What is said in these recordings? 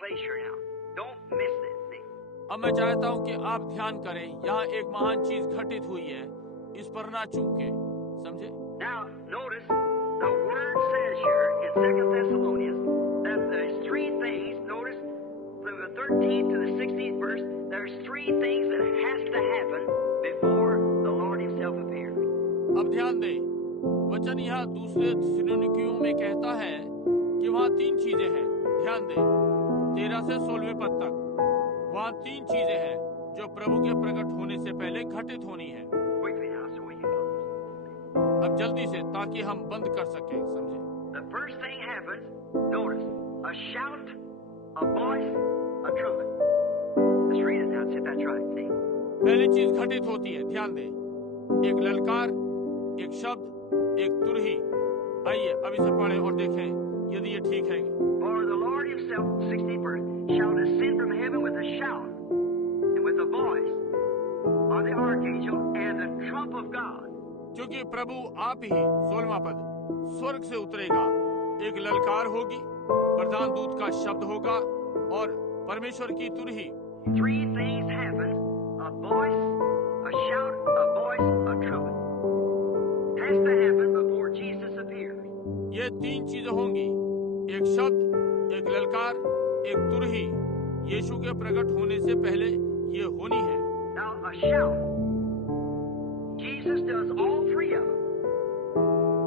place here now. Don't miss this thing. अब मैं चाहता हूँ कि आप ध्यान करें, यहाँ एक महान चीज घटित हुई है, इस पर ना चूके, समझे? Now notice the word says here in 2 Thessalonians that there's three things. Notice from the 13th to the 16th verse, there's three things that has to happen before the Lord Himself appears. अब ध्यान दें, वचन यहाँ दूसरे थिस्सलुनीकियों में कहता है कि वहाँ तीन चीजें हैं। ध्यान दें, 13 से 16वें पद तक वहाँ तीन चीजें हैं जो प्रभु के प्रकट होने से पहले घटित होनी है। Quickly now, so we can close. अब जल्दी से, ताकि हम बंद कर सकें, समझे? The first thing happens. Notice a shout, a voice, a trumpet. Let's read it now. See if that's right. See. पहली चीज घटित होती है, ध्यान दें, एक ललकार, एक शब्द, एक तुरही। आइए अब इसे पढ़ें और देखें यदि ये ठीक है। For the Lord Himself, 16th verse, shall descend from heaven with a shout and with a voice of the archangel and the trump of God. क्योंकि प्रभु आप ही, 16वां पद, स्वर्ग से उतरेगा, एक ललकार होगी, प्रधान दूत का शब्द होगा और परमेश्वर की तुरही। Three things happen: a voice, a shout, a voice, a trumpet. Has to happen before Jesus appears. ये तीन चीजें होंगी, एक शब्द, एक ललकार, एक तुरही, यीशु के प्रकट होने से पहले ये होनी है। Now a shout. Jesus does all three of them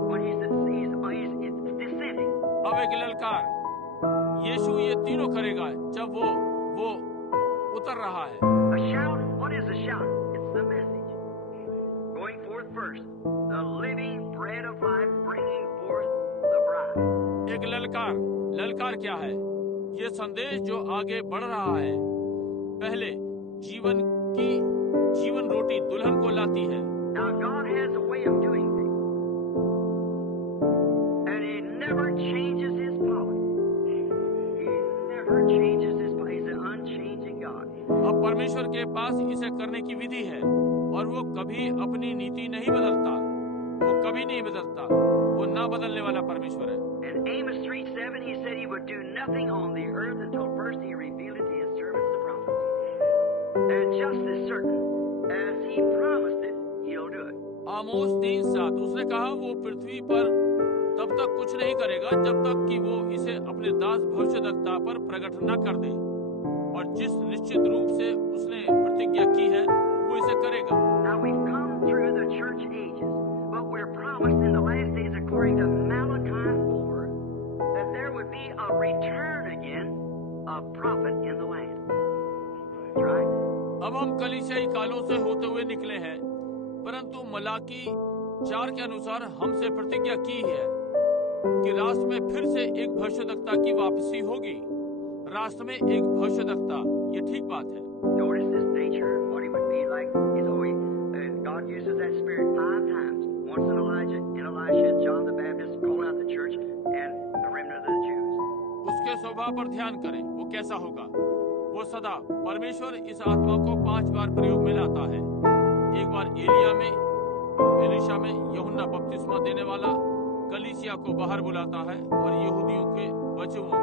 when he's descending. अब एक ललकार, यीशु ये तीनों करेगा जब वो उतर रहा है। A shout. What is a shout? It's the message going forth first. The living bread of life bringing forth the bride. एक ललकार क्या है? ये संदेश जो आगे बढ़ रहा है, पहले जीवन रोटी दुल्हन को लाती है। Now God has a way of doing things, and He never changes His policy. He never changes His policy. He's an unchanging God. अब परमेश्वर के पास इसे करने की विधि है और वो कभी अपनी नीति नहीं बदलता, वो कभी नहीं बदलता, वो ना बदलने वाला परमेश्वर है। In Amos 3:7, He said He would do nothing on the earth until first He revealed it to His servants the prophets. And just as certain as He promised it, He'll do it. आमोस 3:7 उसने कहा वो पृथ्वी पर तब तक कुछ नहीं करेगा जब तक कि वो इसे अपने दास भविष्यद्वक्ता पर प्रकट न कर दे, और जिस निश्चित रूप से उसने प्रतिज्ञा की है वो इसे करेगा। Now we've come through the church ages, but we're promised in the last days, according to Malachi 4, that there would be a return again of prophet in the land. That's right. अब हम कलीसियाई कालों से होते हुए निकले हैं, परंतु मलाकी 4 के अनुसार हमसे प्रतिज्ञा की है कि राष्ट्र में फिर से एक भविष्यद्वक्ता की वापसी होगी। राष्ट्र में एक भविष्यद्वक्ता, ये ठीक बात है। Notice this nature, what he would be like. He's always, God uses that spirit 5 times. Once in Elijah, in Elisha, and John the Baptist, calling out the church and the remnant of the Jews. उसके स्वभाव पर ध्यान करें, वो कैसा होगा। वो सदा परमेश्वर इस आत्मा को 5 बार प्रयोग में लाता है। एक बार एलिशा में यूहन्ना बपतिस्मा देने वाला कलीसिया को बाहर बुलाता है और यहूदियों के बचुओं को।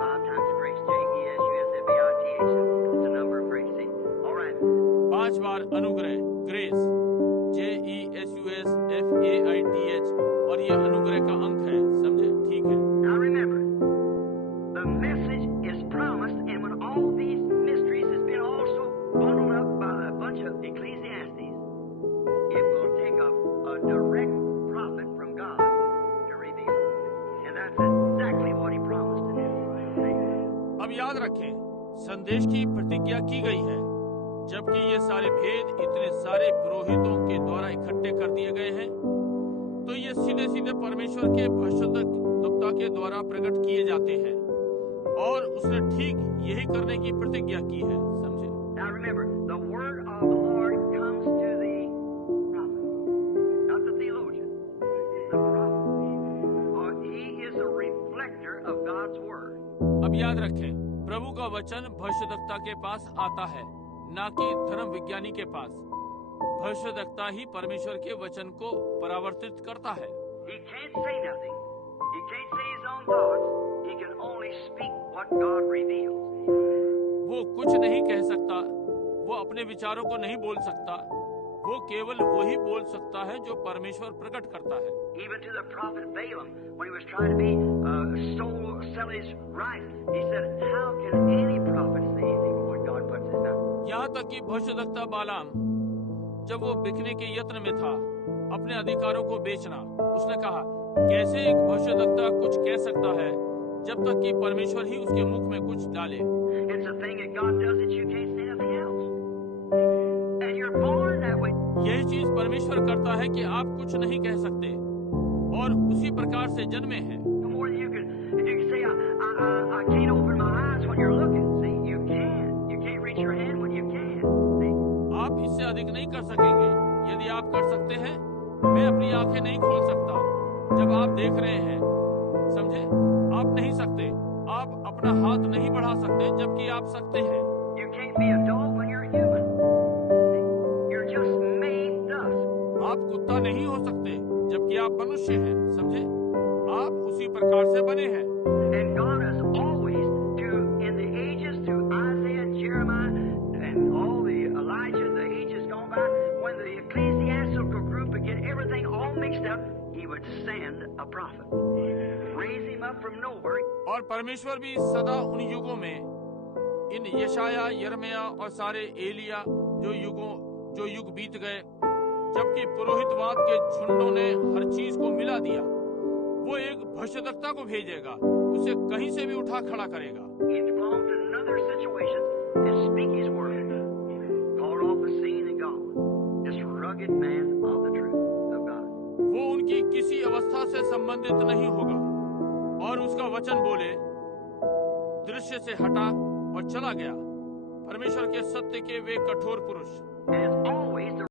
5 times grace, J-E-S-U-S-F-A-I-T-H. It's a number of grace. See? All right. 5 बार अनुग्रह, ग्रेस, JESUSFAITH, और ये अनुग्रह का अंक है, समझे? ठीक है। Now remember, the message is promised, and when all these mysteries has been also bundled up by a bunch of Ecclesiastes, it will take a direct prophet from God to reveal it. And that's exactly what He promised to do. अब याद रखें, संदेश की प्रतिज्ञा की गई है, जबकि ये सारे भेद इतने सारे पुरोहितों के द्वारा इकट्ठे कर दिए गए हैं, तो ये सीधे सीधे परमेश्वर के भविष्यद्वक्ता के द्वारा प्रकट किए जाते हैं, और उसने ठीक यही करने की प्रतिज्ञा की है, समझे? Now remember, the word of the Lord comes to the prophet, not the theologian, the prophet. Or he is a reflector of God's word. अब याद रखें, प्रभु का वचन भविष्यद्वक्ता के पास आता है, ना कि धर्म विज्ञानी के पास। भविष्यद्वक्ता ही परमेश्वर के वचन को परावर्तित करता है। He can't say nothing. He can't say his own thoughts. He can only speak what what God reveals. वो कुछ नहीं कह सकता, वो अपने विचारों को नहीं बोल सकता, वो केवल वही बोल सकता है जो परमेश्वर प्रकट करता है। Even to the prophet Balaam, when he was trying to sell his right, he said, "How can any prophet say anything but what God puts in his mouth?" यहाँ तक कि भविष्यद्वक्ता बालाम जब वो बिकने के यत्न में था, अपने अधिकारों को बेचना, उसने कहा, कैसे एक भविष्यद्वक्ता कुछ कह सकता है जब तक कि परमेश्वर ही उसके मुख में कुछ डाले। It's a thing that God does that you can't say nothing else. And you're born that way. यही चीज परमेश्वर करता है कि आप कुछ नहीं कह सकते और उसी प्रकार से जन्मे हैं। No more than you can say, I can't open my eyes when you're looking. See, you can't. You can't reach your hand when you can. See? आप इससे अधिक नहीं कर सकेंगे। यदि आप कर सकते हैं, मैं अपनी आंखें नहीं खोल सकता जब आप देख रहे हैं, समझे? आप नहीं सकते। आप अपना हाथ नहीं बढ़ा सकते जबकि आप सकते हैं। You can't be a dog when you're human. See? You're just made thus. आप कुत्ता नहीं हो सकते जबकि आप मनुष्य हैं, समझे? आप उसी प्रकार से बने हैं। And God has always, in the ages, through Isaiah, Jeremiah, and all the Elijah, the ages gone by, when the ecclesiastical group would get everything all mixed up, He would send a prophet, raise him up from nowhere. और परमेश्वर भी सदा उन युगों में इन यशाया, यिर्मयाह और सारे एलिया जो युग बीत गए, जबकि पुरोहितवाद के झुंडों ने हर चीज को मिला दिया, वो एक भविष्यद्वक्ता को भेजेगा, उसे कहीं से भी उठा खड़ा करेगा। He's gone to another situation to speak his word, called off the scene and gone. This rugged man of the truth of God. वो उनकी किसी अवस्था से संबंधित नहीं होगा और उसका वचन बोले दृश्य से हटा और चला गया। परमेश्वर के सत्य के वे कठोर पुरुष। And it's always the